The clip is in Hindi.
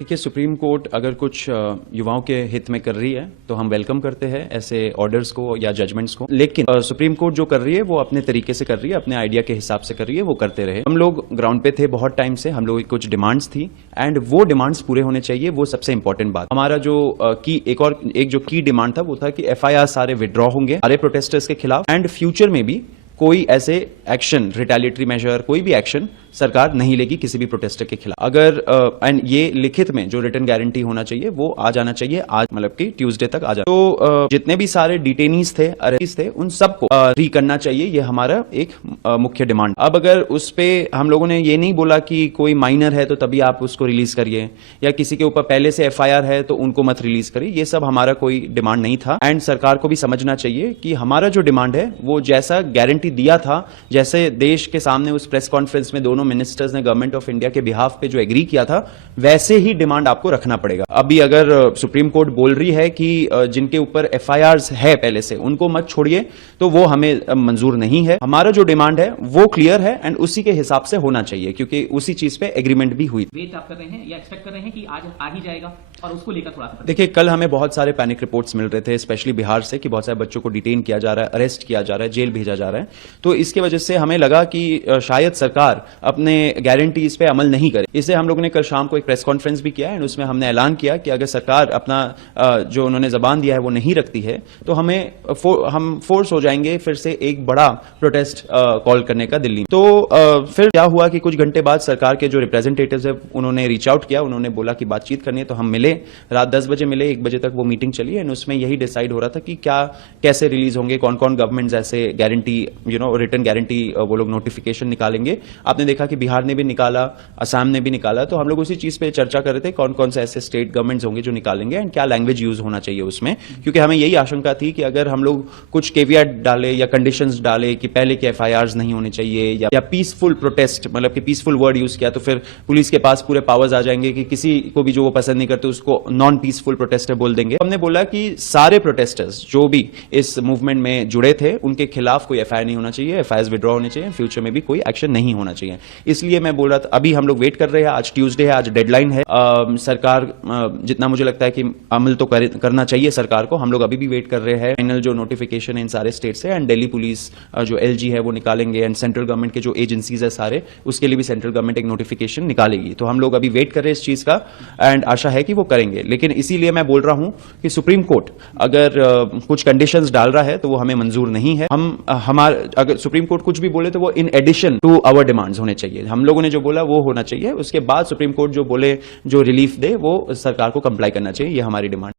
देखिए, सुप्रीम कोर्ट अगर कुछ युवाओं के हित में कर रही है तो हम वेलकम करते हैं ऐसे ऑर्डर्स को या जजमेंट्स को। लेकिन सुप्रीम कोर्ट जो कर रही है वो अपने तरीके से कर रही है, अपने आइडिया के हिसाब से कर रही है, वो करते रहे। हम लोग ग्राउंड पे थे बहुत टाइम से, हम लोग की कुछ डिमांड्स थी एंड वो डिमांड्स पूरे होने चाहिए, वो सबसे इंपॉर्टेंट बात। हमारा जो एक जो की डिमांड था वो था कि FIR सारे विड्रॉ होंगे सारे प्रोटेस्टर्स के खिलाफ एंड फ्यूचर में भी कोई ऐसे एक्शन, रिटेलिएटरी मेजर, कोई भी एक्शन सरकार नहीं लेगी किसी भी प्रोटेस्टर के खिलाफ। अगर एंड ये लिखित में जो रिटन गारंटी होना चाहिए वो आ जाना चाहिए, आज मतलब कि ट्यूसडे तक आ जाए। तो जितने भी सारे डिटेनीज थे, अरेस्ट थे, उन सबको फ्री करना चाहिए, ये हमारा एक मुख्य डिमांड। अब अगर उस पे हम लोगों ने ये नहीं बोला कि कोई माइनर है तो तभी आप उसको रिलीज करिए, या किसी के ऊपर पहले से FIR है तो उनको मत रिलीज करिए, ये सब हमारा कोई डिमांड नहीं था। एंड सरकार को भी समझना चाहिए कि हमारा जो डिमांड है वो जैसा गारंटी दिया था, जैसे देश के सामने उस प्रेस कॉन्फ्रेंस में दोनों मिनिस्टर्स ने गवर्नमेंट ऑफ इंडिया के बिहाफ पे जो एग्री किया था, वैसे ही डिमांड आपको रखना पड़ेगा। अभी अगर सुप्रीम कोर्ट बोल रही है कि जिनके ऊपर FIRs है पहले से उनको मत छोड़िए, तो वो हमें मंजूर नहीं है। हमारा जो डिमांड है वो क्लियर है एंड उसी के हिसाब से होना चाहिए, क्योंकि उसी चीज पे एग्रीमेंट भी हुई। वेट आप कर रहे हैं या एक्सपेक्ट कर रहे हैं कि आज आ ही जाएगा, और उसको लेकर थोड़ा सा देखिए, कल हमें बहुत सारे पैनिक रिपोर्ट्स मिल रहे थे, स्पेशली बिहार से, कि बहुत सारे बच्चों को डिटेन किया जा रहा है, अरेस्ट किया जा रहा है, जेल भेजा जा रहा है। तो इसके वजह से हमें लगा कि शायद सरकार अपने गारंटीज पे अमल नहीं करे। इससे हम लोगों ने कल शाम को एक प्रेस कॉन्फ्रेंस भी किया है, उसमें हमने ऐलान किया कि अगर सरकार अपना जो उन्होंने जबान दिया है वो नहीं रखती है तो हम फोर्स हो जाएंगे फिर से एक बड़ा प्रोटेस्ट कॉल करने का दिल्ली में। तो फिर क्या हुआ कि कुछ घंटे बाद सरकार के जो रिप्रेजेंटेटिव्स है उन्होंने रीच आउट किया, उन्होंने बोला कि बातचीत करनी है, तो हम मिले, रात 10 बजे मिले, 1 बजे तक वो मीटिंग चली एंड उसमें यही डिसाइड हो रहा था कि क्या कैसे रिलीज होंगे, कौन कौन गवर्नमेंट्स ऐसे गारंटी रिटर्न गारंटी वो लोग नोटिफिकेशन निकालेंगे। आपने देखा कि बिहार ने भी निकाला, असम ने भी निकाला, तो हम लोग उसी चीज पे चर्चा कर रहे थे कौन कौन से ऐसे स्टेट गवर्नमेंट्स होंगे जो निकालेंगे एंड क्या लैंग्वेज यूज होना चाहिए उसमें, क्योंकि हमें यही आशंका थी कि अगर हम लोग कुछ केवियट डाले या कंडीशंस डाले कि पहले के FIRs नहीं होने चाहिए या पीसफुल प्रोटेस्ट, मतलब कि पीसफुल वर्ड यूज किया, तो फिर पुलिस के पास पूरे पावर्स आ जाएंगे कि किसी को भी जो वो पसंद नहीं करते उसको नॉन पीसफुल प्रोटेस्टर बोल देंगे। हमने बोला कि सारे प्रोटेस्टर्स जो भी इस मूवमेंट में जुड़े थे उनके खिलाफ कोई FIR नहीं होना चाहिए, FIRs विड्रॉ होने चाहिए, फ्यूचर में भी कोई एक्शन नहीं होना चाहिए। इसलिए मैं बोल रहा था, अभी हम लोग वेट कर रहे हैं, आज ट्यूसडे है, आज डेडलाइन है। सरकार जितना मुझे लगता है कि अमल तो करना चाहिए सरकार को, हम लोग अभी भी वेट कर रहे हैं फाइनल जो नोटिफिकेशन है इन सारे स्टेट से, एंड दिल्ली पुलिस जो LG है वो निकालेंगे एंड सेंट्रल गवर्नमेंट के जो एजेंसीज है सारे, उसके लिए भी सेंट्रल गवर्नमेंट एक नोटिफिकेशन निकालेगी। तो हम लोग अभी वेट कर रहे हैं इस चीज का एंड आशा है कि वो करेंगे। लेकिन इसीलिए मैं बोल रहा हूं कि सुप्रीम कोर्ट अगर कुछ कंडीशंस डाल रहा है तो वो हमें मंजूर नहीं है। अगर सुप्रीम कोर्ट कुछ भी बोले तो वो in addition to our demands होने चाहिए। हम लोगों ने जो बोला वो होना चाहिए, उसके बाद सुप्रीम कोर्ट जो बोले, जो रिलीफ दे, वो सरकार को कंप्लाई करना चाहिए, ये हमारी डिमांड।